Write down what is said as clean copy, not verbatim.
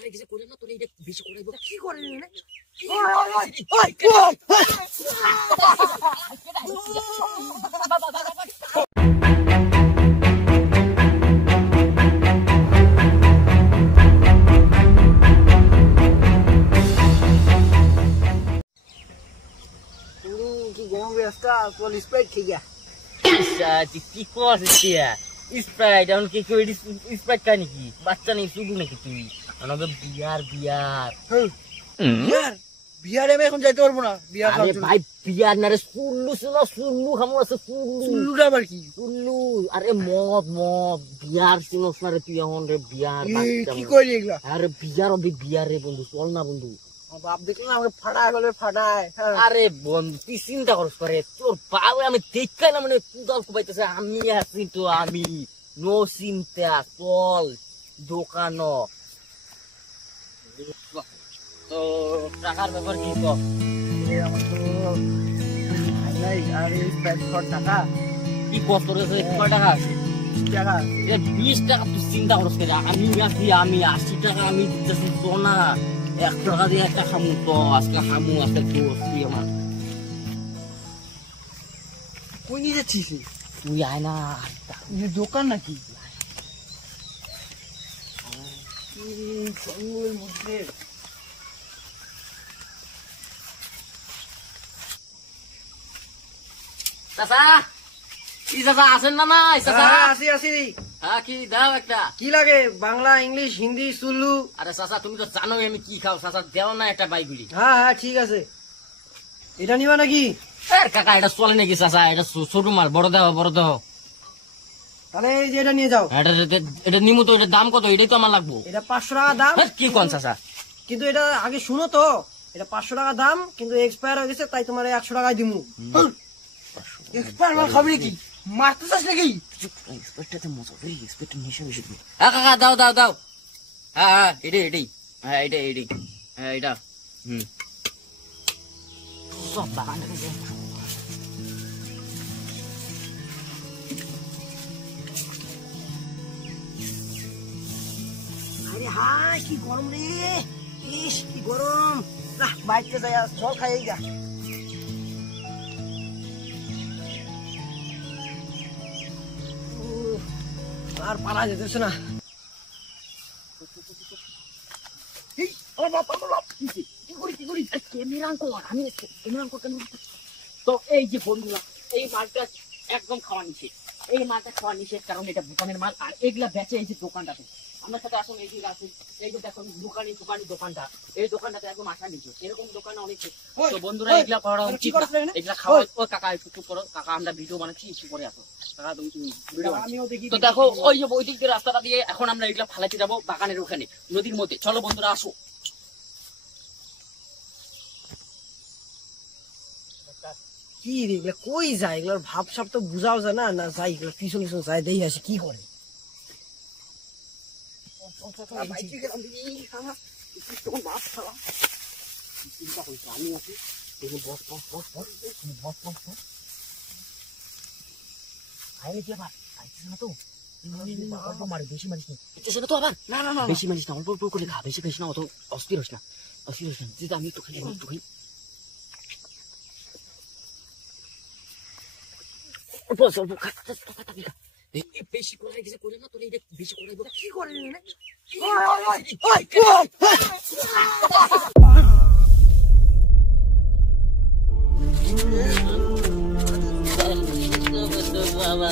কোথায় গেছে কইলাম না তোরে এটা বেশি করাইব কি করে রে কি গরম ব্যস্তা কোল স্প্রাইট খেয়ে গিয়া কি করছিস স্প্রাইট এখন কি কই স্প্রাইট খাই নাকি বাচ্চা নেই শুধু নাকি তুই আমাদের বিয়ার বিয়ার বিয়ার বিয়ারে আমি এখন যাইতে পারবো না বিয়ার আরে ভাই বিয়ার না রে সুল্লু শুনো সুল্লু খামো আছে সুল্লু সুল্লুটা আবার কি সুল্লু আরে মদ মদ বিয়ার শুনোস না রে তুই এখন রে বিয়ার কি কইলি এগুলা আরে বিয়ার অবি বিয়ার রে বন্ধু চল না বন্ধু বাপ দেখলে না আমাকে ফাটায় গেলে ফাটায় আরে বন্ধু তুই চিন্তা করস করে তোর বাবা আমি দেখাই না মানে কুদাল কুবাইতেছে আমি আছি তো আমি নো চিন্তা চল দোকান তো টাকার ব্যাপার কি কর আমার তো আর এই টাকা কি কষ্ট করেছে কয় টাকা 20 টাকা 20 টাকা তুই চিন্তা করস করে আমি আছি আমি 80 টাকা আমি দিতেছি তো না 1 টাকা দিয়ে একটা খামু তো আজকে খামু আজকে দোস্ত তুই আমার কই নিয়ে যাচ্ছিস তুই আয় না দোকান নাকি জঙ্গলের মধ্যে চাচা কি চাচা আছেন না নাই চাচা আসি হ্যাঁ কি দাও একটা কি লাগে বাংলা ইংলিশ হিন্দি সুল্লু আরে চাচা তুমি তো জানোই আমি কি খাও চাচা দেও না একটা বাইগুলি হ্যাঁ ঠিক আছে এটা নিবা নাকি কাকা এটা চলে নাকি চাচা এটা ছোট মাল বড় দেহ তাহলে এই যে এটা নিয়ে যাও এটা নিমু তো এটার দাম কত এটাই তো আমার লাগবো এটা 500 টাকা দাম কি কোন চাচা কিন্তু এটা আগে শুনো তো এটা 500 টাকা দাম কিন্তু এক্সপায়ার হয়ে গেছে তাই তোমার 100 টাকায় দিমু এক্সপায়ার মাল খাবি নাকি মারতে চাস নাকি এক্সপার্টটাতে মজা রে এক্সপার্ট নেশা বেশি কাকা দাও হ্যাঁ এটাই হ্যাঁ এটাই হ্যাঁ এটা সব বাগান আরে হাই কি গরম রে ইস কি গরম বাইতে যাই জল খাই গা আর পালা যেতেছে না তো এই যে বন্ধুরা এই মালটা একদম খাওয়া নিষেধ এই মালটা খাওয়া নিষেধ কারণ এটা ভুটানের মাল আর এগুলা বেচে এই যে দোকানটাতে আমার সাথে আসুন এই যে আছে এই যে দেখুন দোকানটা এই দোকানটাতে একদম আসা নিষেধ এরকম দোকানে অনেক তো বন্ধুরা এগুলা করা উচিত না এগুলা খাওয়া ও কাকা একটু চুপ করো কাকা আমরা ভিডিও বানাচ্ছি একটু পরে আসো কাকা তুমি ভিডিও তো দেখো ওই যে ওই দিক দিয়ে রাস্তাটা দিয়ে এখন আমরা এগুলা ফালাইতে যাবো বাগানের ওখানে নদীর মধ্যে চলো বন্ধুরা আসো কি রে এগুলা কই যায় এগুলোর ভাব সাব তো বুঝাও যায় না না যাই এগুলো পিছন যায় দেখি আসে কি করে আমি আছি বেশি মারিস না অল্প করে খা বেশি না অত অস্থির হোস না যেটা আমি একটু খাই অল্প খা বেশি করাই গেছে করে না তোর এটা বেশি করাইব কি করে বাবা